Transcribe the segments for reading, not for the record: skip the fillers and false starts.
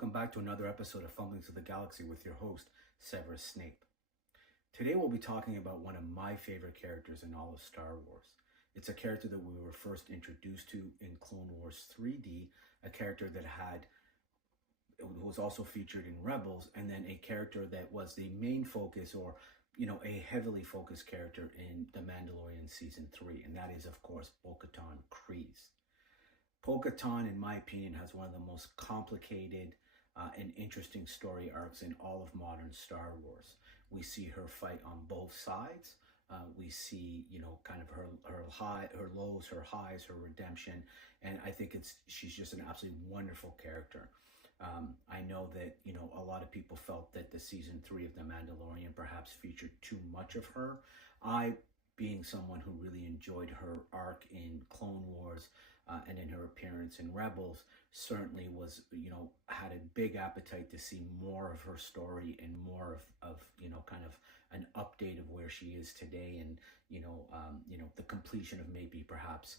welcome back to another episode of Fumblings of the Galaxy with your host, Severus Snape. Today we'll be talking about one of my favorite characters in all of Star Wars. It's a character that we were first introduced to in Clone Wars 3D, a character that was also featured in Rebels, and then a character that was the main focus, or a heavily focused character in The Mandalorian Season 3, and that is, of course, Bo-Katan Kryze. Bo-Katan, in my opinion, has one of the most complicated and interesting story arcs in all of modern Star Wars. We see her fight on both sides. We see, kind of her lows, her highs, her redemption, and I think she's just an absolutely wonderful character. I know that, a lot of people felt that the season 3 of The Mandalorian perhaps featured too much of her. I, being someone who really enjoyed her arc in Clone Wars and in her appearance in Rebels, certainly was, had a big appetite to see more of her story and more of kind of an update of where she is today, and, the completion of maybe perhaps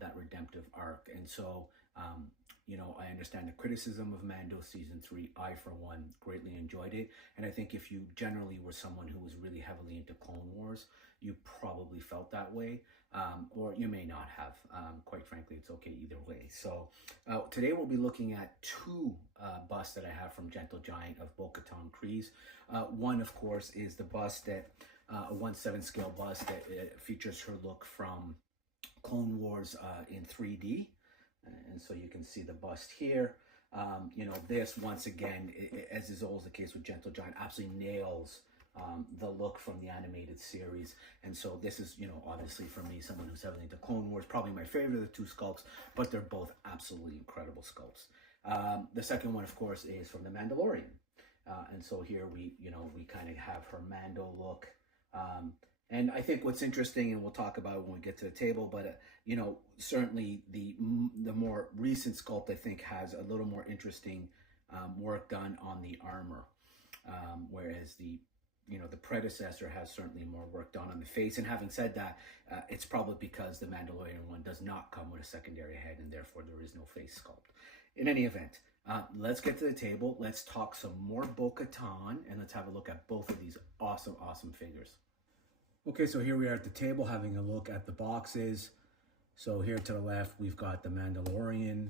that redemptive arc. And so, I understand the criticism of Mando Season 3. I, for one, greatly enjoyed it. And I think if you generally were someone who was really heavily into Clone Wars, you probably felt that way, or you may not have. Quite frankly, it's okay either way. So today we'll be looking at two busts that I have from Gentle Giant of Bo-Katan Kryze. One, of course, is the bust that, a 1/7 scale bust that features her look from Clone Wars in 3D. And so you can see the bust here. This, once again, as is always the case with Gentle Giant, absolutely nails the look from the animated series. And so this is, obviously for me, someone who's heavily into Clone Wars, probably my favorite of the two sculpts, but they're both absolutely incredible sculpts. The second one, of course, is from The Mandalorian. And so here we kind of have her Mando look. And I think what's interesting, and we'll talk about it when we get to the table, but certainly the more recent sculpt, I think, has a little more interesting work done on the armor, whereas the predecessor has certainly more work done on the face. And having said that, it's probably because the Mandalorian one does not come with a secondary head, and therefore there is no face sculpt. In any event, let's get to the table. Let's talk some more Bo-Katan, and let's have a look at both of these awesome, awesome figures. Okay, so here we are at the table having a look at the boxes. So here to the left, we've got the Mandalorian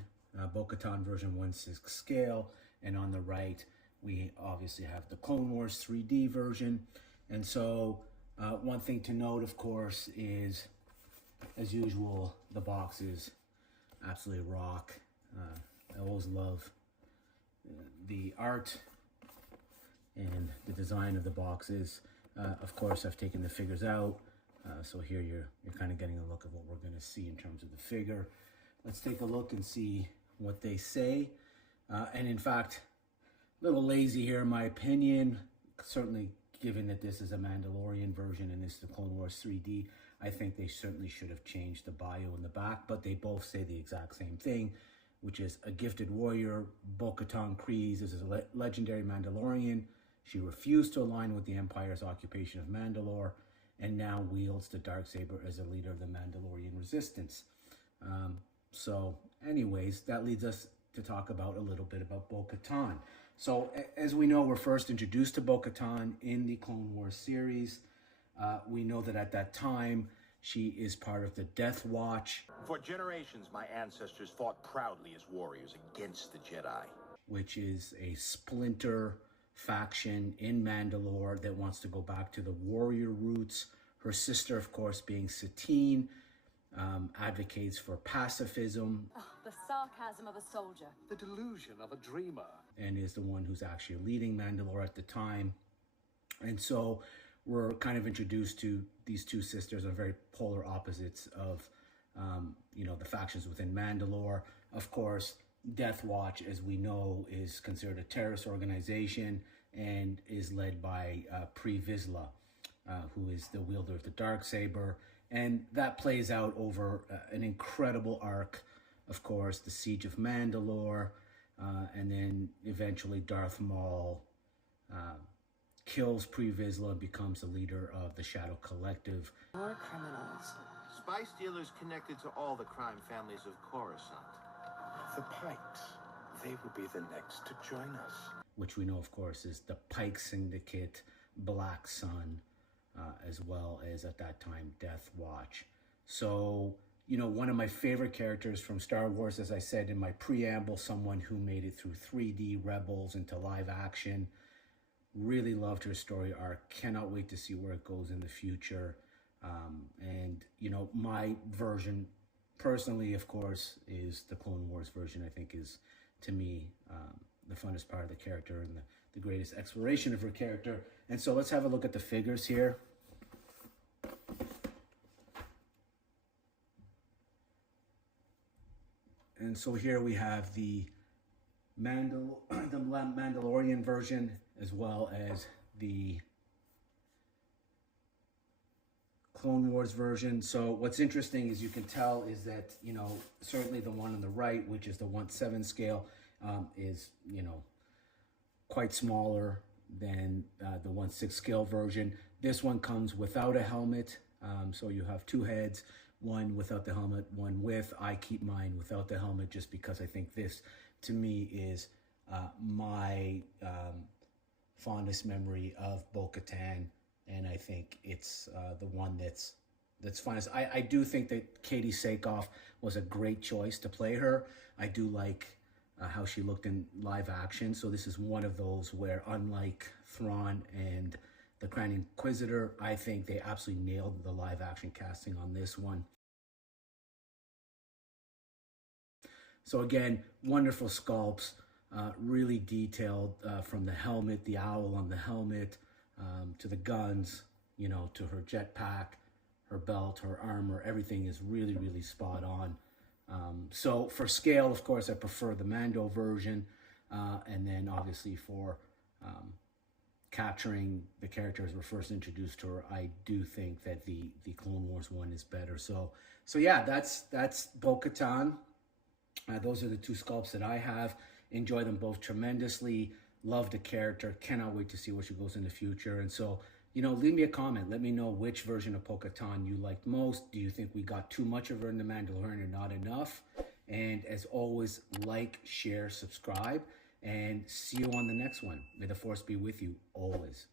Bo-Katan version 1/6 scale. And on the right, we obviously have the Clone Wars 3D version. And so one thing to note, of course, is, as usual, the boxes absolutely rock. I always love the art and the design of the boxes. Of course, I've taken the figures out, so here you're kind of getting a look at what we're going to see in terms of the figure. Let's take a look and see what they say. And in fact, a little lazy here in my opinion, certainly given that this is a Mandalorian version and this is the Clone Wars 3D, I think they certainly should have changed the bio in the back, but they both say the exact same thing, which is a gifted warrior. Bo-Katan Kryze is a legendary Mandalorian. She refused to align with the Empire's occupation of Mandalore, and now wields the Darksaber as a leader of the Mandalorian resistance. So anyways, that leads us to talk about a little bit about Bo-Katan. So as we know, we're first introduced to Bo-Katan in the Clone Wars series. We know that at that time, she is part of the Death Watch. For generations, my ancestors fought proudly as warriors against the Jedi, which is a splinter faction in Mandalore that wants to go back to the warrior roots. Her sister, of course, being Satine, advocates for pacifism. Oh, the sarcasm of a soldier. The delusion of a dreamer. And is the one who's actually leading Mandalore at the time. And so we're kind of introduced to these two sisters are very polar opposites of, the factions within Mandalore. Of course, Death Watch, as we know, is considered a terrorist organization and is led by Pre Vizsla, who is the wielder of the Darksaber. And that plays out over an incredible arc, of course, the Siege of Mandalore, and then eventually Darth Maul kills Pre Vizsla and becomes the leader of the Shadow Collective. More criminals. spice dealers connected to all the crime families of Coruscant. The Pikes, They will be the next to join us. which we know, of course, is the Pike Syndicate, Black Sun, as well as at that time Death Watch. So, you know, one of my favorite characters from Star Wars, as I said in my preamble, someone who made it through 3D Rebels into live action. Really loved her story arc. Cannot wait to see where it goes in the future. And, you know, my version personally, of course, is the Clone Wars version. I think is, to me, the funnest part of the character and the greatest exploration of her character. And so let's have a look at the figures here. And so here we have the Mandalorian version, as well as the Clone Wars version. So what's interesting is you can tell is that, you know, certainly the one on the right, which is the 1/7 scale, is, you know, quite smaller than the 1/6 scale version. This one comes without a helmet. So you have two heads, one without the helmet, one with. I keep mine without the helmet just because I think this, to me, is my fondest memory of Bo-Katan, and I think it's the one that's funnest. I do think that Katie Sackhoff was a great choice to play her. I do like how she looked in live action, so this is one of those where, unlike Thrawn and the Grand Inquisitor, I think they absolutely nailed the live action casting on this one. So again, wonderful sculpts, really detailed, from the helmet, the owl on the helmet, to the guns, you know, to her jetpack, her belt, her armor. Everything is really, really spot on. So for scale, of course, I prefer the Mando version. And then obviously for capturing the characters we're first introduced to her, I do think that the Clone Wars one is better. So yeah, that's Bo-Katan. Those are the two sculpts that I have. Enjoy them both tremendously. Love the character. Cannot wait to see where she goes in the future. And so, you know, leave me a comment. Let me know which version of Bo-Katan you liked most. Do you think we got too much of her in The Mandalorian or not enough? And as always, like, share, subscribe, and see you on the next one. May the Force be with you always.